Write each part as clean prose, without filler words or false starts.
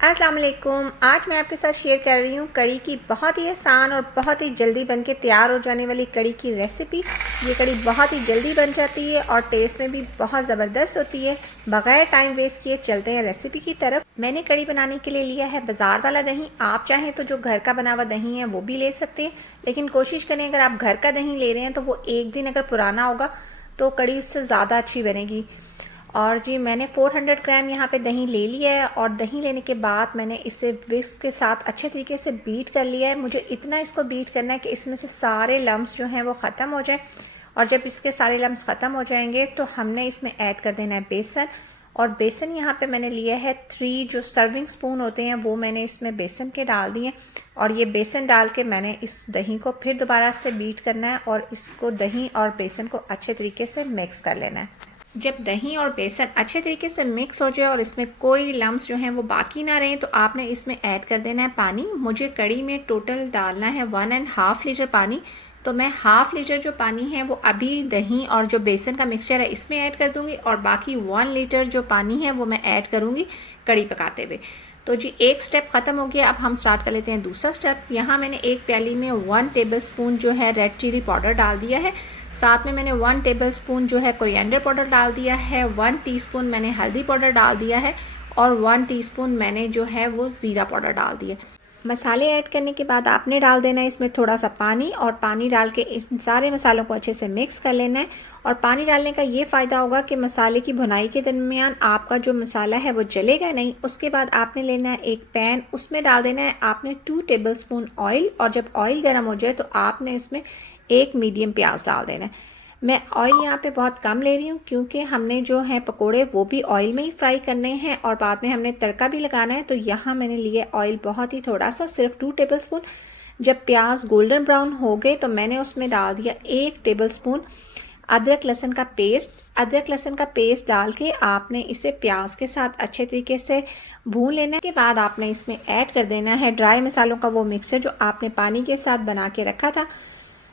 अस्सलाम वालेकुम। आज मैं आपके साथ शेयर कर रही हूँ कड़ी की बहुत ही आसान और बहुत ही जल्दी बन के तैयार हो जाने वाली कड़ी की रेसिपी। ये कड़ी बहुत ही जल्दी बन जाती है और टेस्ट में भी बहुत ज़बरदस्त होती है। बगैर टाइम वेस्ट किए चलते हैं रेसिपी की तरफ। मैंने कड़ी बनाने के लिए लिया है बाज़ार वाला दही। आप चाहें तो जो घर का बना हुआ दही है वो भी ले सकते हैं, लेकिन कोशिश करें अगर आप घर का दही ले रहे हैं तो वो एक दिन अगर पुराना होगा तो कड़ी उससे ज़्यादा अच्छी बनेगी। और जी मैंने 400 ग्राम यहाँ पे दही ले लिया है और दही लेने के बाद मैंने इसे विस्क के साथ अच्छे तरीके से बीट कर लिया है। मुझे इतना इसको बीट करना है कि इसमें से सारे लम्स जो हैं वो ख़त्म हो जाए। और जब इसके सारे लम्स ख़त्म हो जाएंगे तो हमने इसमें ऐड कर देना है बेसन। और बेसन यहाँ पे मैंने लिया है 3 जो सर्विंग स्पून होते हैं वो मैंने इसमें बेसन के डाल दिए। और ये बेसन डाल के मैंने इस दही को फिर दोबारा से बीट करना है और इसको दही और बेसन को अच्छे तरीके से मिक्स कर लेना है। जब दही और बेसन अच्छे तरीके से मिक्स हो जाए और इसमें कोई लम्स जो हैं वो बाकी ना रहें तो आपने इसमें ऐड कर देना है पानी। मुझे कड़ी में टोटल डालना है 1.5 लीटर पानी। तो मैं हाफ लीटर जो पानी है वो अभी दही और जो बेसन का मिक्सचर है इसमें ऐड कर दूंगी और बाकी 1 लीटर जो पानी है वो मैं ऐड करूंगी कड़ी पकाते हुए। तो जी एक स्टेप ख़त्म हो गया। अब हम स्टार्ट कर लेते हैं दूसरा स्टेप। यहाँ मैंने एक प्याली में 1 टेबलस्पून जो है रेड चिली पाउडर डाल दिया है। साथ में मैंने 1 टेबलस्पून जो है कोरिएंडर पाउडर डाल दिया है। 1 टीस्पून मैंने हल्दी पाउडर डाल दिया है और 1 टीस्पून मैंने जो है वो ज़ीरा पाउडर डाल दिया। मसाले ऐड करने के बाद आपने डाल देना है इसमें थोड़ा सा पानी और पानी डाल के इन सारे मसालों को अच्छे से मिक्स कर लेना है। और पानी डालने का ये फ़ायदा होगा कि मसाले की भुनाई के दरमियान आपका जो मसाला है वो जलेगा नहीं। उसके बाद आपने लेना है एक पैन, उसमें डाल देना है आपने 2 टेबलस्पून ऑयल और जब ऑयल गर्म हो जाए तो आपने उसमें एक मीडियम प्याज डाल देना है। मैं ऑयल यहाँ पे बहुत कम ले रही हूँ क्योंकि हमने जो है पकोड़े वो भी ऑयल में ही फ्राई करने हैं और बाद में हमने तड़का भी लगाना है। तो यहाँ मैंने लिया ऑयल बहुत ही थोड़ा सा, सिर्फ 2 टेबलस्पून। जब प्याज गोल्डन ब्राउन हो गए तो मैंने उसमें डाल दिया 1 टेबलस्पून अदरक लहसुन का पेस्ट। अदरक लहसुन का पेस्ट डाल के आपने इसे प्याज के साथ अच्छे तरीके से भून लेने के बाद आपने इसमें ऐड कर देना है ड्राई मसालों का वो मिक्सचर जो आपने पानी के साथ बना के रखा था।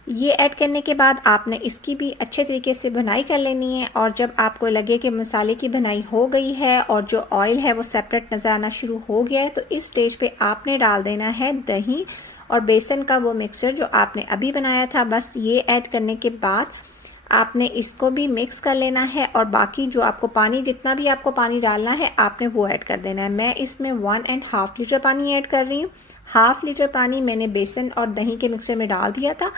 ये ऐड करने के बाद आपने इसकी भी अच्छे तरीके से भुनाई कर लेनी है। और जब आपको लगे कि मसाले की भुनाई हो गई है और जो ऑयल है वो सेपरेट नज़र आना शुरू हो गया है तो इस स्टेज पे आपने डाल देना है दही और बेसन का वो मिक्सचर जो आपने अभी बनाया था। बस ये ऐड करने के बाद आपने इसको भी मिक्स कर लेना है और बाकी जो आपको पानी, जितना भी आपको पानी डालना है आपने वो ऐड कर देना है। मैं इसमें 1.5 लीटर पानी ऐड कर रही हूँ। हाफ लीटर पानी मैंने बेसन और दही के मिक्सचर में डाल दिया था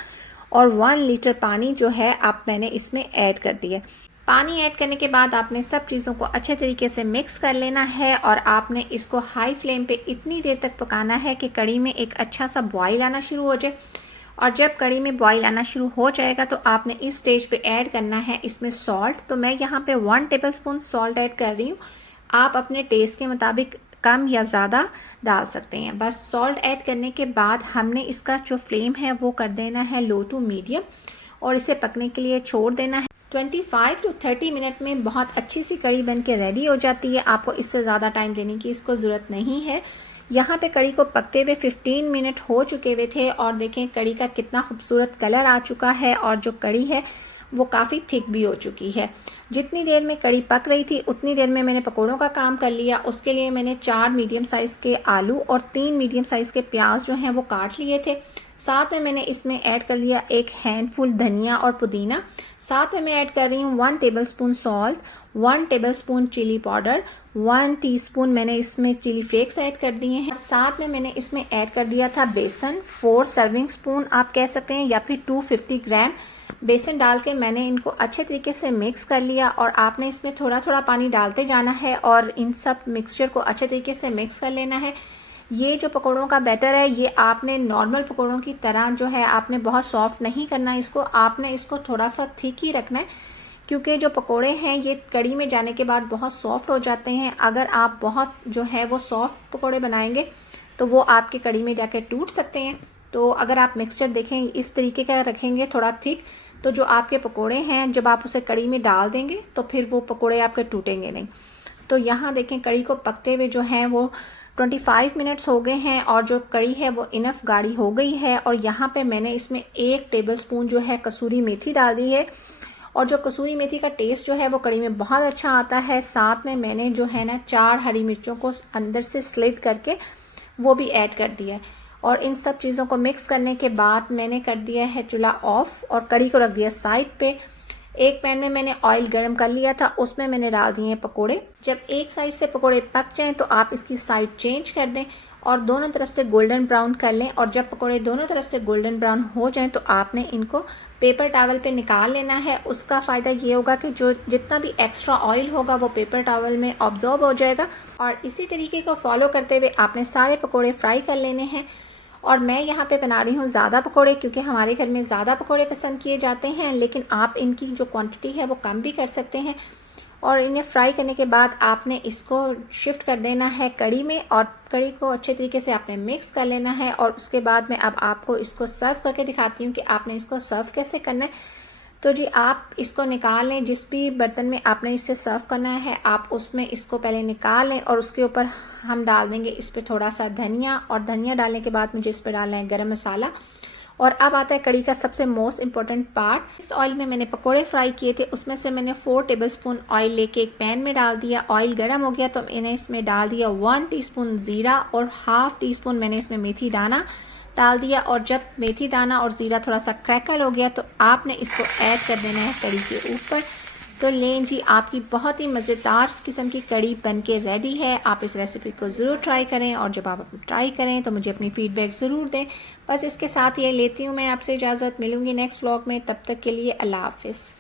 और 1 लीटर पानी जो है आप मैंने इसमें ऐड कर दिया। पानी ऐड करने के बाद आपने सब चीज़ों को अच्छे तरीके से मिक्स कर लेना है और आपने इसको हाई फ्लेम पे इतनी देर तक पकाना है कि कड़ी में एक अच्छा सा बॉईल आना शुरू हो जाए। और जब कड़ी में बॉईल आना शुरू हो जाएगा तो आपने इस स्टेज पे ऐड करना है इसमें सॉल्ट। तो मैं यहाँ पे 1 टेबलस्पून सॉल्ट ऐड कर रही हूँ। आप अपने टेस्ट के मुताबिक कम या ज़्यादा डाल सकते हैं। बस सॉल्ट ऐड करने के बाद हमने इसका जो फ्लेम है वो कर देना है लो टू मीडियम और इसे पकने के लिए छोड़ देना है। 25 टू 30 मिनट में बहुत अच्छी सी कड़ी बन के रेडी हो जाती है। आपको इससे ज़्यादा टाइम देने की इसको ज़रूरत नहीं है। यहाँ पे कड़ी को पकते हुए 15 मिनट हो चुके हुए थे और देखें कड़ी का कितना खूबसूरत कलर आ चुका है और जो कड़ी है वो काफ़ी थिक भी हो चुकी है। जितनी देर में कड़ी पक रही थी उतनी देर में मैंने पकोड़ों का काम कर लिया। उसके लिए मैंने 4 मीडियम साइज़ के आलू और 3 मीडियम साइज़ के प्याज जो हैं वो काट लिए थे। साथ में मैंने इसमें ऐड कर लिया एक हैंडफुल धनिया और पुदीना। साथ में मैं ऐड कर रही हूँ 1 tablespoon salt, 1 tablespoon chilli powder, 1 teaspoon मैंने इसमें चिली फ्लेक्स ऐड कर दिए हैं। साथ में मैंने इसमें ऐड कर दिया था बेसन, 4 सर्विंग स्पून आप कह सकते हैं या फिर 250 ग्राम बेसन डाल के मैंने इनको अच्छे तरीके से मिक्स कर लिया। और आपने इसमें थोड़ा थोड़ा पानी डालते जाना है और इन सब मिक्सचर को अच्छे तरीके से मिक्स कर लेना है। ये जो पकौड़ों का बैटर है ये आपने नॉर्मल पकौड़ों की तरह जो है आपने बहुत सॉफ्ट नहीं करना इसको, आपने इसको थोड़ा सा थिक ही रखना है क्योंकि जो पकोड़े हैं ये कड़ी में जाने के बाद बहुत सॉफ्ट हो जाते हैं। अगर आप बहुत जो है वो सॉफ्ट पकोड़े बनाएंगे तो वो आपके कड़ी में जाके टूट सकते हैं। तो अगर आप मिक्सचर देखें इस तरीके का रखेंगे थोड़ा थिक तो जो आपके पकोड़े हैं जब आप उसे कड़ी में डाल देंगे तो फिर वो पकोड़े आपके टूटेंगे नहीं। तो यहाँ देखें कड़ी को पकते हुए जो है वो 25 मिनट्स हो गए हैं और जो कड़ी है वो इनफ गाढ़ी हो गई है। और यहाँ पे मैंने इसमें 1 टेबलस्पून जो है कसूरी मेथी डाल दी है और जो कसूरी मेथी का टेस्ट जो है वो कड़ी में बहुत अच्छा आता है। साथ में मैंने जो है ना 4 हरी मिर्चों को अंदर से स्लिट करके वो भी ऐड कर दिया है। और इन सब चीज़ों को मिक्स करने के बाद मैंने कर दिया है चूल्हा ऑफ और कड़ी को रख दिया साइड पे। एक पैन में मैंने ऑयल गरम कर लिया था, उसमें मैंने डाल दिए हैं पकोड़े। जब एक साइड से पकोड़े पक जाएं तो आप इसकी साइड चेंज कर दें और दोनों तरफ से गोल्डन ब्राउन कर लें। और जब पकोड़े दोनों तरफ से गोल्डन ब्राउन हो जाएं तो आपने इनको पेपर टॉवल पे निकाल लेना है। उसका फ़ायदा ये होगा कि जो जितना भी एक्स्ट्रा ऑयल होगा वो पेपर टॉवल में ऑब्जॉर्ब हो जाएगा। और इसी तरीके को फॉलो करते हुए आपने सारे पकोड़े फ्राई कर लेने हैं। और मैं यहाँ पे बना रही हूँ ज़्यादा पकोड़े, क्योंकि हमारे घर में ज़्यादा पकोड़े पसंद किए जाते हैं, लेकिन आप इनकी जो क्वांटिटी है वो कम भी कर सकते हैं। और इन्हें फ्राई करने के बाद आपने इसको शिफ्ट कर देना है कड़ी में और कड़ी को अच्छे तरीके से आपने मिक्स कर लेना है। और उसके बाद मैं अब आपको इसको सर्व करके दिखाती हूँ कि आपने इसको सर्व कैसे करना है। तो जी आप इसको निकाल लें, जिस भी बर्तन में आपने इसे सर्व करना है आप उसमें इसको पहले निकाल लें और उसके ऊपर हम डाल देंगे इस पर थोड़ा सा धनिया। और धनिया डालने के बाद मुझे इस पर डालना है गरम मसाला। और अब आता है कड़ी का सबसे मोस्ट इम्पॉर्टेंट पार्ट। इस ऑयल में मैंने पकोड़े फ्राई किए थे, उसमें से मैंने 4 टेबलस्पून ऑयल लेके एक पैन में डाल दिया। ऑयल गर्म हो गया तो मैंने इसमें डाल दिया 1 टीस्पून ज़ीरा और हाफ टीस्पून मैंने इसमें मेथी दाना डाल दिया। और जब मेथी दाना और ज़ीरा थोड़ा सा क्रैकल हो गया तो आपने इसको ऐड कर देना है कड़ी के ऊपर। तो लें जी, आपकी बहुत ही मज़ेदार किस्म की कड़ी बन के रेडी है। आप इस रेसिपी को ज़रूर ट्राई करें और जब आप ट्राई करें तो मुझे अपनी फ़ीडबैक ज़रूर दें। बस इसके साथ ये लेती हूँ मैं आपसे इजाज़त। मिलूँगी नेक्स्ट व्लॉग में, तब तक के लिए अल्लाह हाफ़िज़।